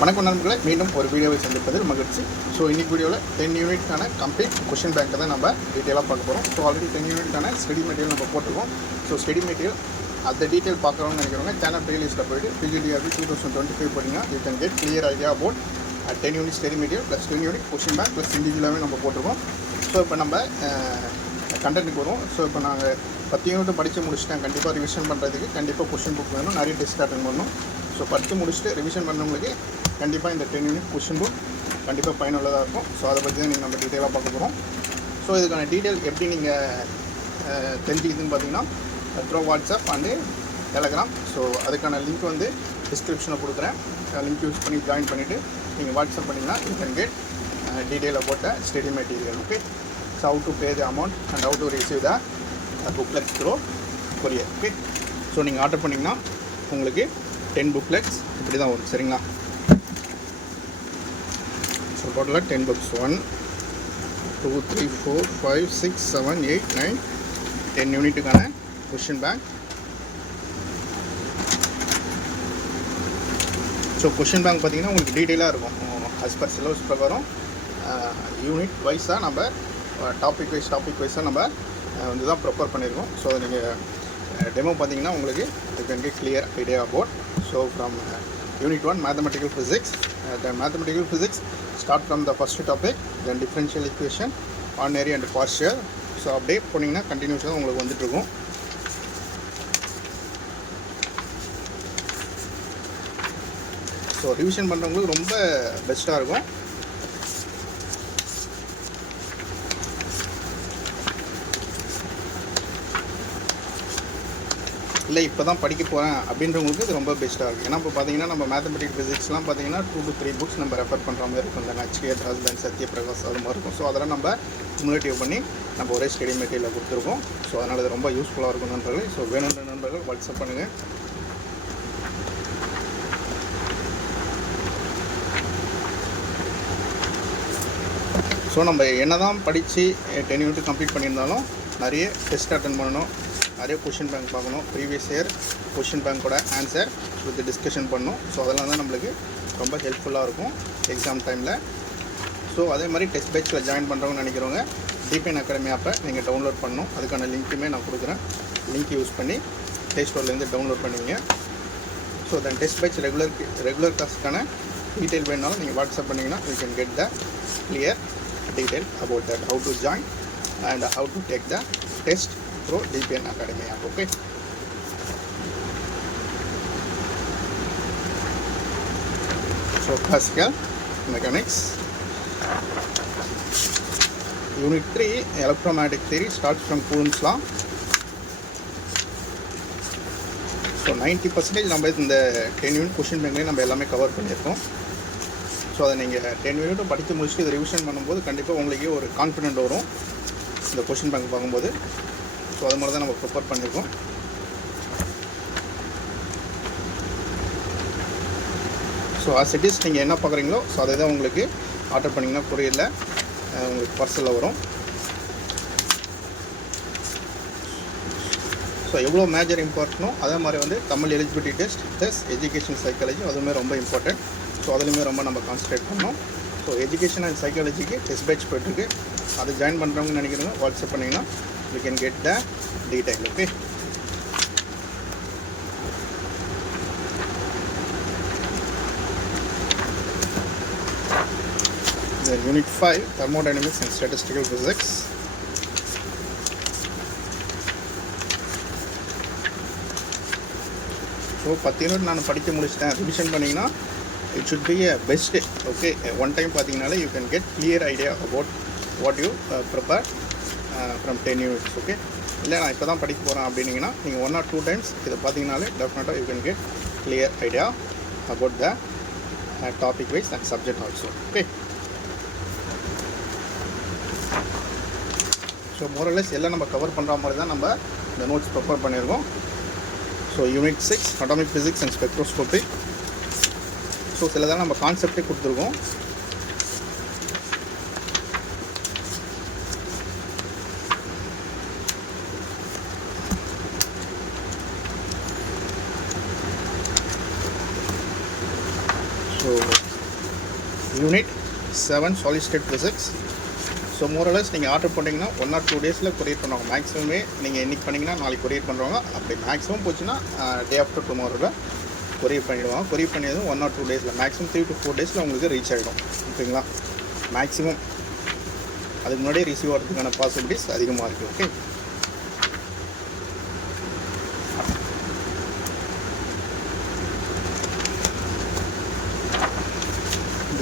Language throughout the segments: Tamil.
வணக்கம் நண்பர்களே, மீண்டும் ஒரு வீடியோவை சந்திப்பதில் மகிழ்ச்சி. ஸோ இன்றைக்கி வீடியோவில் 10 யூனிட்கான கம்ப்ளீட் கொஷின் பேங்க்கை தான் நம்ம டீட்டெயிலாக பார்க்க போகிறோம். ஸோ ஆல்ரெடி 10 யூனிட்கான ஸ்டடி மெட்டீரியல் நம்ம போட்டிருக்கோம். ஸோ ஸ்டடி மெட்டீரியல் அந்த டீட்டெயில் பார்க்கணும்னு நினைக்கிறவங்க சேனல் பிளேலிஸ்ட்டில் போய்ட்டு PGDRB 2025 போட்டிங்கன்னா you can get clear idea about 10 unit study material plus 10 unit question bank plus இண்டிவிஜுவலாகவே நம்ம போட்டிருக்கோம். ஸோ இப்போ நம்ம கண்டென்ட்டுக்கு வரும். ஸோ இப்போ நாங்கள் 10 யூனிட் படித்து முடிச்சுட்டேன். கண்டிப்பாக ரிவிஷன் பண்ணுறதுக்கு கண்டிப்பாக கொஷின் புக் வேணும், நிறைய டெஸ்ட் அட்டென்ட் பண்ணணும். ஸோ படித்து முடிச்சுட்டு ரிவிஷன் பண்ணவங்களுக்கு கண்டிப்பாக இந்த 10 யூனிட் கொஷின் புக் கண்டிப்பாக பயனுள்ளதாக இருக்கும். ஸோ அதை பற்றி தான் நீங்கள் நம்ம டீட்டெயிலாக பார்க்க போகிறோம். ஸோ இதுக்கான டீட்டெயில் எப்படி நீங்கள் தெரிஞ்சுக்கிதுன்னு பார்த்தீங்கன்னா throw WhatsApp and Telegram. So அதுக்கான லிங்க் வந்து டிஸ்கிரிப்ஷனில் கொடுக்குறேன். லிங்க் யூஸ் பண்ணி ஜாயின் பண்ணிவிட்டு நீங்கள் வாட்ஸ்அப் பண்ணிங்கன்னா யூ கேன் கெட் டீட்டெயிலாக போட்ட study material. Okay, so how to pay the amount and how to receive the booklets throw courier. Okay, so நீங்கள் ஆர்டர் பண்ணிங்கன்னா உங்களுக்கு 10 புக்லெட்ஸ் இப்படி தான் வரும். சரிங்களா? ஸோ டோட்டலாக 10 புக்ஸ் 1 2 3 4 5 6 7 8 9 10 யூனிட்டுக்கான question bank. So question bank பார்த்திங்கன்னா உங்களுக்கு டீட்டெயிலாக இருக்கும். ஆஸ் பர் சிலபஸ் பிரகாரம் யூனிட் வைஸாக நம்ம டாபிக் வைஸாக நம்ம வந்து தான் ப்ரிப்பேர் பண்ணியிருக்கோம். ஸோ அதை நீங்கள் டெமோ பார்த்தீங்கன்னா உங்களுக்கு you can get clear idea about. So from unit 1 mathematical physics, the mathematical physics start from the first topic, then differential equation, ordinary and partial. So அப்படியே போனீங்கன்னா கண்டினியூஸாக உங்களுக்கு வந்துட்டுருக்கும். ஸோ ரிவிஷன் பண்ணுறவங்களுக்கு ரொம்ப பெஸ்ட்டாக இருக்கும். இல்லை இப்போ தான் படிக்க போகிறேன் அப்படின்றவங்களுக்கு இது ரொம்ப பெஸ்ட்டாக இருக்குது. ஏன்னா இப்போ பார்த்தீங்கன்னா நம்ம மேத்தமெட்டிக்கல் ஃபிசிக்ஸ்லாம் பார்த்தீங்கன்னா 2 to 3 புக்ஸ் நம்ம ரெஃபர் பண்ணுற மாதிரி இருக்கும். இந்த நச்சிகேத், ஹஸ்பண்ட், சத்யபிரகாஷ் அது மாதிரி இருக்கும். ஸோ அதெல்லாம் நம்ம குமுலேட்டிவ் பண்ணி நம்ம ஒரே ஸ்டடி மெட்டீரியலில் கொடுத்துருக்கோம். ஸோ அதனால் இது ரொம்ப யூஸ்ஃபுல்லாக இருக்கும் நண்பர்கள். ஸோ வேணுன்ற நண்பர்கள் வாட்ஸ்அப் பண்ணுங்கள். ஸோ நம்ம என்ன தான் படித்து 10 யூனிட் கம்ப்ளீட் பண்ணியிருந்தாலும் நிறைய டெஸ்ட் அட்டென்ட் பண்ணணும், நிறைய கொஷின் பேங்க் பார்க்கணும், ப்ரீவியஸ் இயர் கொஷின் பேங்க்கோட ஆன்சர் வித் டிஸ்கஷன் பண்ணணும். ஸோ அதெல்லாம் தான் நம்மளுக்கு ரொம்ப ஹெல்ப்ஃபுல்லாக இருக்கும் எக்ஸாம் டைமில். ஸோ அதே மாதிரி டெஸ்ட் பேட்சில் ஜாயின் பண்ணுறவங்க நினைக்கிறவங்க டிபிஎன் அகாடமி ஆப்பை நீங்கள் டவுன்லோட் பண்ணணும். அதுக்கான லிங்க்குமே நான் கொடுக்குறேன். லிங்க் யூஸ் பண்ணி ப்ளே ஸ்டோர்லேருந்து டவுன்லோட் பண்ணுவீங்க. So then test batch regular கிளாஸுக்கான டீட்டெயில் வேணாலும் நீங்கள் வாட்ஸ்அப் பண்ணிங்கன்னா you can get the clear detail about that, how to join and how to take the test through DPN Academy app. Okay, so classical mechanics unit 3 electromagnetic theory starts from Coulomb's law. So 90% நம்ம இந்த 10 யூனிட் கொஷின் பேங்க்லேயே நம்ம எல்லாமே கவர் பண்ணியிருக்கோம். ஸோ அதை நீங்கள் 10 யூனிட்டும் படித்து முடிச்சுட்டு இதை ரிவிஷன் பண்ணும்போது கண்டிப்பாக உங்களுக்கே ஒரு கான்ஃபிடென்ட் வரும் இந்த கொஷின் பேங்க் பார்க்கும்போது. ஸோ அது மாதிரி தான் நம்ம ப்ரிப்பேர் பண்ணியிருக்கோம். ஸோ ஆஸ் இட் இஸ் நீங்கள் என்ன பார்க்குறீங்களோ ஸோ அதை தான் உங்களுக்கு ஆர்டர் பண்ணிங்கன்னா கொரியரில் உங்களுக்கு பார்சலில் வரும். ஸோ எவ்வளோ மேஜர் இம்பார்ட்டனோ அதே மாதிரி வந்து Tamil eligibility test plus education psychology அதுவுமே ரொம்ப இம்பார்ட்டன்ட். ஸோ அதுலேயுமே ரொம்ப நம்ம கான்சன்ட்ரேட் பண்ணோம். ஸோ எஜுகேஷன் அண்ட் சைக்காலஜிக்கு டெஸ்ட் பேட்ச் போய்ட்டுருக்கு. அது ஜாயின் பண்ணுறவங்க நினைக்கிறவங்க வாட்ஸ்அப் பண்ணிங்கன்னா you can get the detail. Okay, unit 5 thermodynamics and statistical physics. So 10 unit நான் படிக்க முடிச்சிட்டேன். ரிவிஷன் பண்ணிங்கன்னா it should be a best. Okay, one time பார்த்தீங்கனாலே you can get clear idea about what you prepare from 10 units. Okay, இல்லை நான் இப்போ தான் படிக்க போகிறேன் அப்படின்னீங்கன்னா நீங்கள் 1 or 2 times இதை பார்த்தீங்கனாலே டெஃபினட்டாக you can get clear idea about the topic wise and subject also. Okay, so மோரலஸ் எல்லாம் நம்ம கவர் பண்ணுற மாதிரி தான் நம்ம இந்த நோட்ஸ் ப்ரிப்பேர் பண்ணியிருக்கோம். So unit 6 atomic physics and spectroscopy. So சில தான் நம்ம கான்செப்டே கொடுத்துருக்கோம். So so unit 7 solid state physics. So மோரலஸ் நீங்கள் ஆர்டர் பண்ணிங்கன்னா 1 or 2 டேஸில் கொரியர் பண்ணுவாங்க. மேக்ஸிமமே நீங்கள் இன்றைக்கி பண்ணிங்கன்னா நாளைக்கு கொரியர் பண்ணுறாங்க. அப்படி மேக்ஸிமம் போச்சுன்னா டே ஆஃப்டர் டுமாரோவில் கொரியர் பண்ணிவிடுவாங்க. கொரியர் பண்ணியதும் 1 or 2 டேஸில், மேக்ஸிமம் 3 to 4 டேஸில் உங்களுக்கு ரீச் ஆகிடும். ஓகேங்களா? மேக்ஸிமம் அதுக்கு முன்னாடியே ரிசீவ் ஆகிறதுக்கான பாசிபிலிட்டிஸ் அதிகமாக இருக்குது. Okay,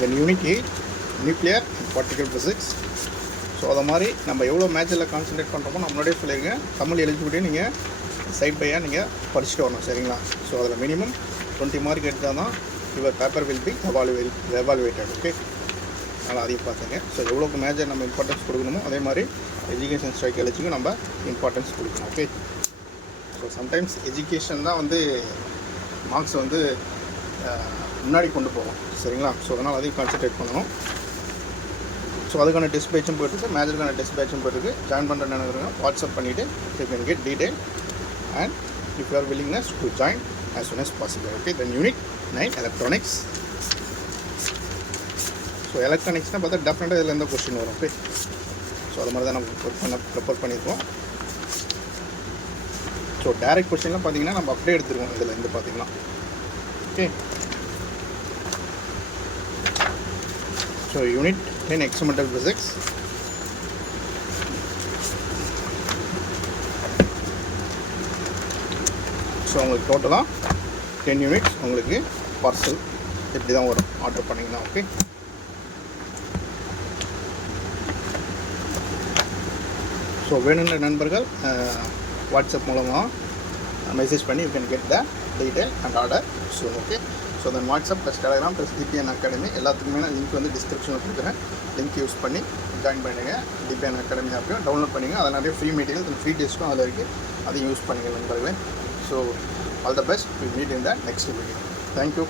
then unit 8 nuclear and particle physics. So அதை மாதிரி நம்ம எவ்வளோ மேட்சில் கான்சன்ட்ரேட் பண்ணுறோமோ நான் முன்னாடியே சொல்லியிருக்கேன். தமிழ் எலிஜிபிலிட்டி நீங்கள் சைட் பையாக நீங்கள் படிச்சுட்டு வரணும். சரிங்களா? ஸோ அதில் மினிமம் 20 மார்க் எடுத்தால் தான் your paper will be evaluated. Okay, அதனால் அதையும் பார்த்துங்க. ஸோ எவ்வளோக்கு மேஜர் நம்ம இம்பார்ட்டன்ஸ் கொடுக்கணுமோ அதே மாதிரி எஜுகேஷன் சைக்காலஜிக்கும் நம்ம இம்பார்ட்டன்ஸ் கொடுக்கணும். ஓகே, ஸோ சம்டைம்ஸ் எஜுகேஷன் தான் வந்து மார்க்ஸ் வந்து முன்னாடி கொண்டு போகும். சரிங்களா? ஸோ அதனால் அதையும் கான்சன்ட்ரேட் பண்ணணும். ஸோ அதுக்கான டெஸ்ட் பேட்சும் போயிருக்கு, மேஜருக்கான டெஸ்ட் பேட்சும் போயிருக்கு. ஜாயின் பண்ணுறேன்னு நினைக்கிறேங்க வாட்ஸ்அப் பண்ணிவிட்டு you can get detail and if you are willingness to join as soon as possible. Okay, then unit 9 electronics. So எலக்ட்ரானிக்ஸ்னால் பார்த்தா டெஃபினட்டாக இதில் எந்த கொஸ்டின் வரும். ஓகே, ஸோ அது மாதிரி தான் நம்ம ப்ரிப்பேர் பண்ணியிருக்கோம். ஸோ டேரெக்ட் கொஸ்டின்லாம் பார்த்தீங்கன்னா நம்ம அப்படியே எடுத்துருவோம் இதில் இருந்து பார்த்தீங்கன்னா. Okay, so unit 10 experimental physics. So உங்களுக்கு டோட்டலாக 10 யூனிட்ஸ் உங்களுக்கு பார்சல் இப்படி தான் வரும் ஆர்டர் பண்ணிங்கன்னா. ஓகே, ஸோ வேணுன்ற நண்பர்கள் வாட்ஸ்அப் மூலமாக மெசேஜ் பண்ணி you can get the detail and order soon. Okay, so then WhatsApp plus Telegram plus DBN academy எல்லாத்துக்குமே நான் லிங்க் வந்து டிஸ்கிரிப்ஷனில் கொடுக்குறேன். லிங்க் யூஸ் பண்ணி ஜாயின் பண்ணுங்கள். டிபிஎன் அகாடமி ஆப்பையும் டவுன்லோட் பண்ணிங்க. அதில் நிறைய ஃப்ரீ மெட்டீரியல் தென் ஃப்ரீ டெஸ்ட்டும் அதில் இருக்குது. அதையும் யூஸ் பண்ணுங்கள் நண்பர்களே. So all the best. We meet in the next video. Thank you.